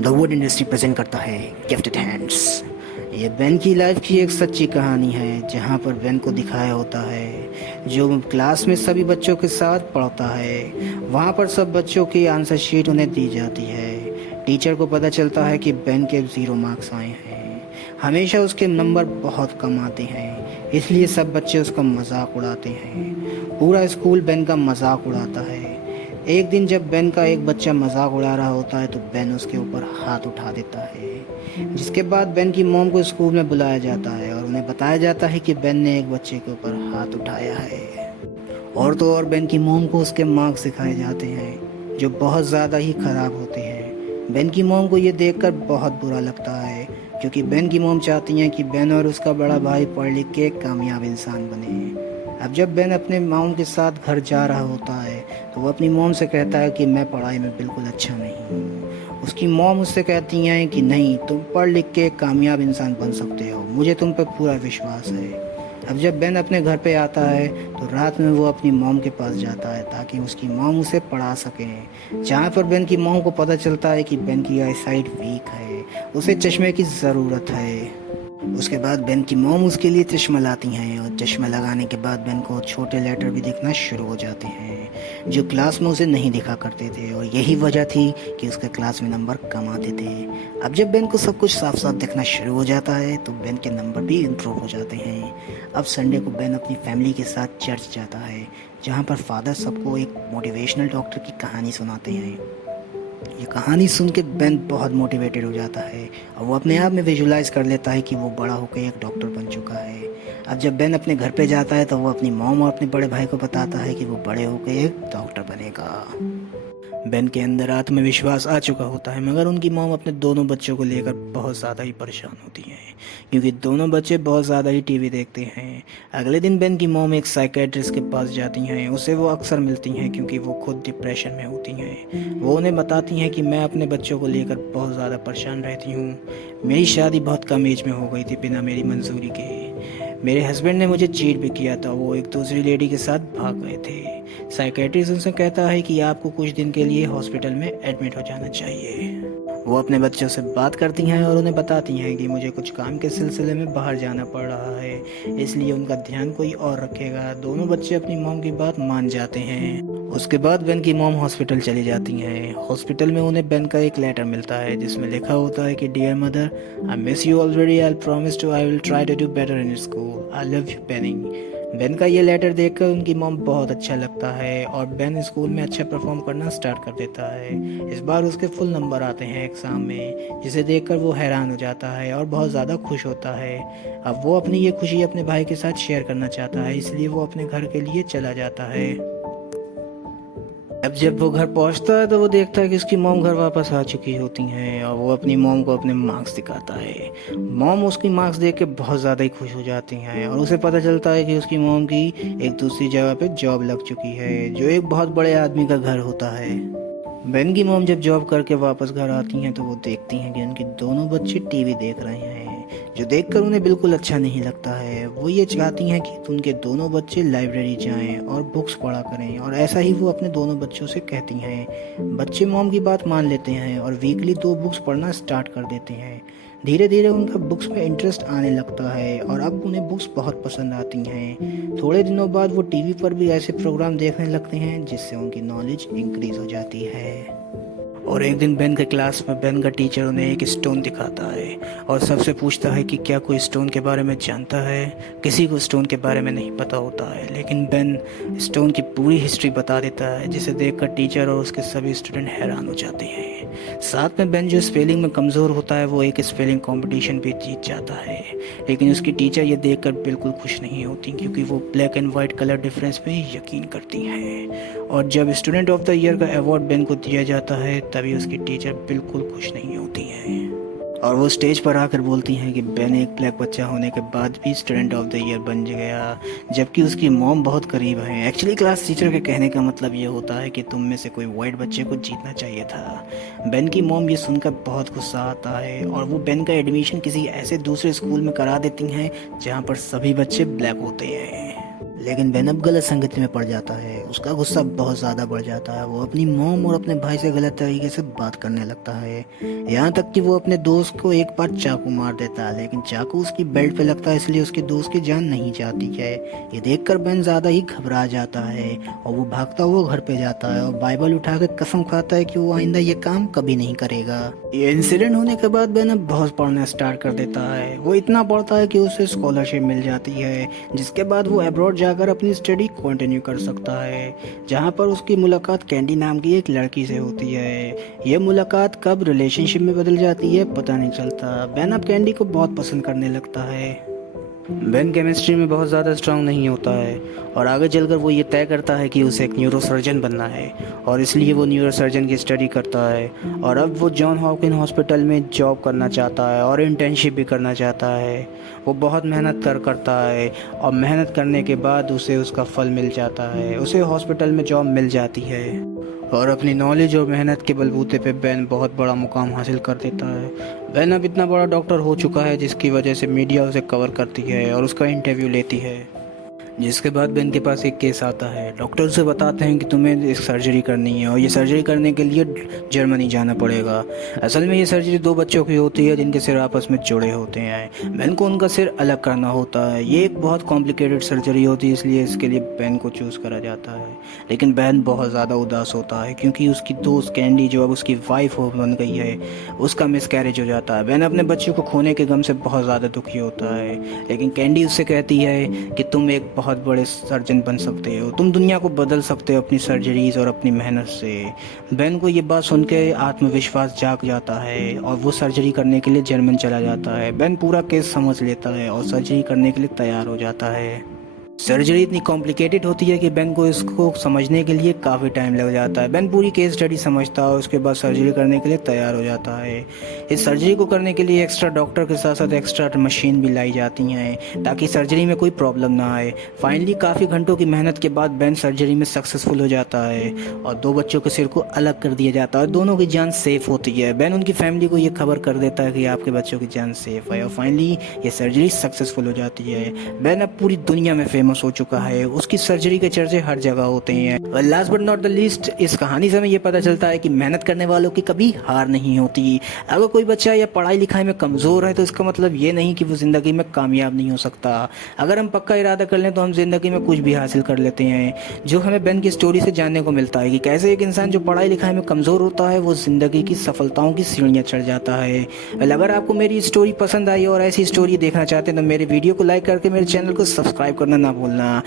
The wood industry present करता है gifted hands. ये बेन की लाइफ की एक सच्ची कहानी है, जहाँ पर बेन को दिखाया होता है जो क्लास में सभी बच्चों के साथ पढ़ता है। वहाँ पर सब बच्चों की आंसर शीट उन्हें दी जाती है। टीचर को पता चलता है कि बेन के 0 मार्क्स आए हैं। हमेशा उसके नंबर बहुत कम आते हैं, इसलिए सब बच्चे उसका मजाक उड़ाते हैं। पूरा स्कूल बेन का मजाक उड़ाता है। एक दिन जब बेन का एक बच्चा मजाक उड़ा रहा होता है तो बेन उसके ऊपर हाथ उठा देता है, जिसके बाद बेन की मॉम को स्कूल में बुलाया जाता है और उन्हें बताया जाता है कि बेन ने एक बच्चे के ऊपर हाथ उठाया है। और तो और बेन की मॉम को उसके मार्क्स सिखाए जाते हैं जो बहुत ज़्यादा ही ख़राब होते हैं। बेन की मॉम को ये देखकर बहुत बुरा लगता है, क्योंकि बेन की मॉम चाहती हैं कि बेन और उसका बड़ा भाई पढ़ लिख के एक कामयाब इंसान बने। अब जब बेन अपने मॉम के साथ घर जा रहा होता है तो वो अपनी मॉम से कहता है कि मैं पढ़ाई में बिल्कुल अच्छा नहीं हूँ। उसकी मॉम उससे कहती हैं कि नहीं, तुम पढ़ लिख के एक कामयाब इंसान बन सकते हो, मुझे तुम पर पूरा विश्वास है। अब जब बेन अपने घर पे आता है तो रात में वो अपनी मॉम के पास जाता है ताकि उसकी मॉम उसे पढ़ा सके। जहाँ पर बेन की मॉम को पता चलता है कि बेन की आईसाइट वीक है, उसे चश्मे की ज़रूरत है। उसके बाद बेन की मॉम उसके लिए चश्मा लाती हैं और चश्मा लगाने के बाद बेन को छोटे लेटर भी दिखना शुरू हो जाते हैं जो क्लास में उसे नहीं दिखा करते थे, और यही वजह थी कि उसके क्लास में नंबर कम आते थे। अब जब बेन को सब कुछ साफ साफ दिखना शुरू हो जाता है तो बेन के नंबर भी इम्प्रूव हो जाते हैं। अब संडे को बेन अपनी फैमिली के साथ चर्च जाता है, जहाँ पर फादर सबको एक मोटिवेशनल डॉक्टर की कहानी सुनाते हैं। ये कहानी सुन के बेन बहुत मोटिवेटेड हो जाता है और वो अपने आप में विजुलाइज कर लेता है कि वो बड़ा होकर एक डॉक्टर बन चुका है। अब जब बेन अपने घर पे जाता है तो वो अपनी मॉम और अपने बड़े भाई को बताता है कि वो बड़े होकर एक डॉक्टर बनेगा। बेन के अंदर आत्मविश्वास आ चुका होता है, मगर उनकी मॉम अपने दोनों बच्चों को लेकर बहुत ज़्यादा ही परेशान होती हैं, क्योंकि दोनों बच्चे बहुत ज़्यादा ही टीवी देखते हैं। अगले दिन बेन की मॉम एक साइकेट्रिस्ट के पास जाती हैं। उसे वो अक्सर मिलती हैं क्योंकि वो खुद डिप्रेशन में होती हैं। वो उन्हें बताती हैं कि मैं अपने बच्चों को लेकर बहुत ज़्यादा परेशान रहती हूँ। मेरी शादी बहुत कम एज में हो गई थी बिना मेरी मंजूरी के। मेरे हस्बैंड ने मुझे चीट भी किया था, वो एक दूसरी लेडी के साथ भाग गए थे। साइकेट्रिस्ट उनसे कहता है कि आपको कुछ दिन के लिए हॉस्पिटल में एडमिट हो जाना चाहिए। वो अपने बच्चों से बात करती हैं और उन्हें बताती हैं कि मुझे कुछ काम के सिलसिले में बाहर जाना पड़ रहा है, इसलिए उनका ध्यान कोई और रखेगा। दोनों बच्चे अपनी मॉम की बात मान जाते हैं। उसके बाद बेन की मॉम हॉस्पिटल चली जाती हैं। हॉस्पिटल में उन्हें बेन का एक लेटर मिलता है जिसमें लिखा होता है कि dear mother, I miss you already, I promise to I will try to do better in school, I love you Benny. Ben का ये लेटर देखकर उनकी मॉम बहुत अच्छा लगता है और बेन स्कूल में अच्छा परफॉर्म करना स्टार्ट कर देता है। इस बार उसके फुल नंबर आते हैं एग्ज़ाम में, जिसे देखकर वो हैरान हो जाता है और बहुत ज़्यादा खुश होता है। अब वो अपनी ये खुशी अपने भाई के साथ शेयर करना चाहता है, इसलिए वो अपने घर के लिए चला जाता है। अब जब वो घर पहुंचता है तो वो देखता है कि उसकी मॉम घर वापस आ चुकी होती हैं और वो अपनी मॉम को अपने मार्क्स दिखाता है। मॉम उसकी मार्क्स देख के बहुत ज़्यादा ही खुश हो जाती हैं और उसे पता चलता है कि उसकी मॉम की एक दूसरी जगह पे जॉब लग चुकी है, जो एक बहुत बड़े आदमी का घर होता है। बेन की मॉम जब जॉब करके वापस घर आती हैं तो वो देखती हैं कि उनके दोनों बच्चे टीवी देख रहे हैं, जो देखकर उन्हें बिल्कुल अच्छा नहीं लगता है। वो ये चाहती हैं कि उनके दोनों बच्चे लाइब्रेरी जाएं और बुक्स पढ़ा करें, और ऐसा ही वो अपने दोनों बच्चों से कहती हैं। बच्चे मॉम की बात मान लेते हैं और वीकली 2 बुक्स पढ़ना स्टार्ट कर देते हैं। धीरे धीरे उनका बुक्स में इंटरेस्ट आने लगता है और अब उन्हें बुक्स बहुत पसंद आती हैं। थोड़े दिनों बाद वो टीवी पर भी ऐसे प्रोग्राम देखने लगते हैं जिससे उनकी नॉलेज इंक्रीज हो जाती है। और एक दिन बेन के क्लास में बेन का टीचर उन्हें एक स्टोन दिखाता है और सबसे पूछता है कि क्या कोई स्टोन के बारे में जानता है। किसी को स्टोन के बारे में नहीं पता होता है, लेकिन बेन स्टोन की पूरी हिस्ट्री बता देता है, जिसे देखकर टीचर और उसके सभी स्टूडेंट हैरान हो जाते हैं। साथ में बेन जो स्पेलिंग में कमज़ोर होता है वो एक स्पेलिंग कंपटीशन भी जीत जाता है, लेकिन उसकी टीचर ये देखकर बिल्कुल खुश नहीं होती, क्योंकि वो black and white colour difference में यकीन करती हैं। और जब स्टूडेंट ऑफ द ईयर का अवार्ड बेन को दिया जाता है तभी उसकी टीचर बिल्कुल खुश नहीं होती हैं और वो स्टेज पर आकर बोलती हैं कि बेन एक ब्लैक बच्चा होने के बाद भी स्टूडेंट ऑफ द ईयर बन गया, जबकि उसकी मॉम बहुत करीब है। एक्चुअली क्लास टीचर के कहने का मतलब ये होता है कि तुम में से कोई वाइट बच्चे को जीतना चाहिए था। बेन की मॉम ये सुनकर बहुत गुस्सा आता है और वो बेन का एडमिशन किसी ऐसे दूसरे स्कूल में करा देती हैं जहाँ पर सभी बच्चे ब्लैक होते हैं। लेकिन बेन अब गलत संगति में पड़ जाता है। उसका गुस्सा बहुत ज़्यादा बढ़ जाता है। वो अपनी मॉम और अपने भाई से गलत तरीके से बात करने लगता है, यहाँ तक कि वो अपने दोस्त को एक बार चाकू मार देता है, लेकिन चाकू उसकी बेल्ट पे लगता है, इसलिए उसके दोस्त की जान नहीं जाती है। ये देखकर बेन ज़्यादा ही घबरा जाता है और वो भागता हुआ घर पे जाता है और बाइबल उठा के कसम खाता है कि वो आइंदा ये काम कभी नहीं करेगा। ये इंसिडेंट होने के बाद बेन अब बहुत पढ़ना स्टार्ट कर देता है। वो इतना पढ़ता है कि उसे स्कॉलरशिप मिल जाती है, जिसके बाद वो अब्रॉड जाकर अपनी स्टडी कंटिन्यू कर सकता है, जहाँ पर उसकी मुलाकात कैंडी नाम की एक लड़की से होती है। ये मुलाकात कब रिलेशनशिप में बदल जाती है पता नहीं चलता। बेन अब कैंडी को बहुत पसंद करने लगता है। बेन केमिस्ट्री में बहुत ज़्यादा स्ट्रांग नहीं होता है और आगे चलकर वो ये तय करता है कि उसे एक न्यूरोसर्जन बनना है और इसलिए वो न्यूरोसर्जन की स्टडी करता है। और अब वो जॉन हॉपकिंस हॉस्पिटल में जॉब करना चाहता है और इंटर्नशिप भी करना चाहता है। वो बहुत मेहनत करता है और मेहनत करने के बाद उसे उसका फल मिल जाता है। उसे हॉस्पिटल में जॉब मिल जाती है और अपनी नॉलेज और मेहनत के बलबूते पे बेन बहुत बड़ा मुकाम हासिल कर देता है। बेन अब इतना बड़ा डॉक्टर हो चुका है जिसकी वजह से मीडिया उसे कवर करती है और उसका इंटरव्यू लेती है। जिसके बाद बेन के पास एक केस आता है। डॉक्टर उसे बताते हैं कि तुम्हें एक सर्जरी करनी है और ये सर्जरी करने के लिए जर्मनी जाना पड़ेगा। असल में ये सर्जरी 2 बच्चों की होती है जिनके सिर आपस में जुड़े होते हैं। बेन को उनका सिर अलग करना होता है। ये एक बहुत कॉम्प्लिकेटेड सर्जरी होती है, इसलिए इसके लिए बेन को चूज़ करा जाता है। लेकिन बेन बहुत ज़्यादा उदास होता है क्योंकि उसकी दोस्त कैंडी जो अब उसकी वाइफ बन गई है, उसका मिसकैरेज हो जाता है। बेन अपने बच्चे को खोने के गम से बहुत ज़्यादा दुखी होता है, लेकिन कैंडी उससे कहती है कि तुम एक बहुत बड़े सर्जन बन सकते हो, तुम दुनिया को बदल सकते हो अपनी सर्जरीज और अपनी मेहनत से। बेन को ये बात सुन के आत्मविश्वास जाग जाता है और वो सर्जरी करने के लिए जर्मन चला जाता है। बेन पूरा केस समझ लेता है और सर्जरी करने के लिए तैयार हो जाता है। सर्जरी इतनी कॉम्प्लिकेटेड होती है कि बेन को इसको समझने के लिए काफ़ी टाइम लग जाता है। बेन पूरी केस स्टडी समझता है और उसके बाद सर्जरी करने के लिए तैयार हो जाता है। इस सर्जरी को करने के लिए एक्स्ट्रा डॉक्टर के साथ साथ एक्स्ट्रा मशीन भी लाई जाती हैं ताकि सर्जरी में कोई प्रॉब्लम ना आए। फाइनली काफ़ी घंटों की मेहनत के बाद बेन सर्जरी में सक्सेसफुल हो जाता है और 2 बच्चों के सिर को अलग कर दिया जाता है। दोनों की जान सेफ होती है। बेन उनकी फैमिली को ये खबर कर देता है कि आपके बच्चों की जान सेफ है और फाइनली ये सर्जरी सक्सेसफुल हो जाती है। बेन अब पूरी दुनिया में फेमस हो चुका है। उसकी सर्जरी के चर्चे हर जगह होते हैं। और last but not the least, इस कहानी से हमें ये पता चलता है कि मेहनत करने वालों की कभी हार नहीं होती। अगर कोई बच्चा या पढ़ाई लिखाई में कमज़ोर है तो इसका मतलब ये नहीं कि वो ज़िंदगी में कामयाब नहीं हो सकता। अगर हम पक्का इरादा कर लें तो हम ज़िंदगी में कुछ भी हासिल कर लेते हैं। जो हमें बेन की स्टोरी से जानने को मिलता है कि कैसे एक इंसान जो पढ़ाई लिखाई में कमज़ोर होता है वो ज़िंदगी की सफलताओं की सीढ़ियाँ चढ़ जाता है। अगर आपको मेरी स्टोरी पसंद आई और ऐसी स्टोरी देखना चाहते हैं तो मेरे वीडियो को लाइक करके मेरे चैनल को सब्सक्राइब करना ना भूलना।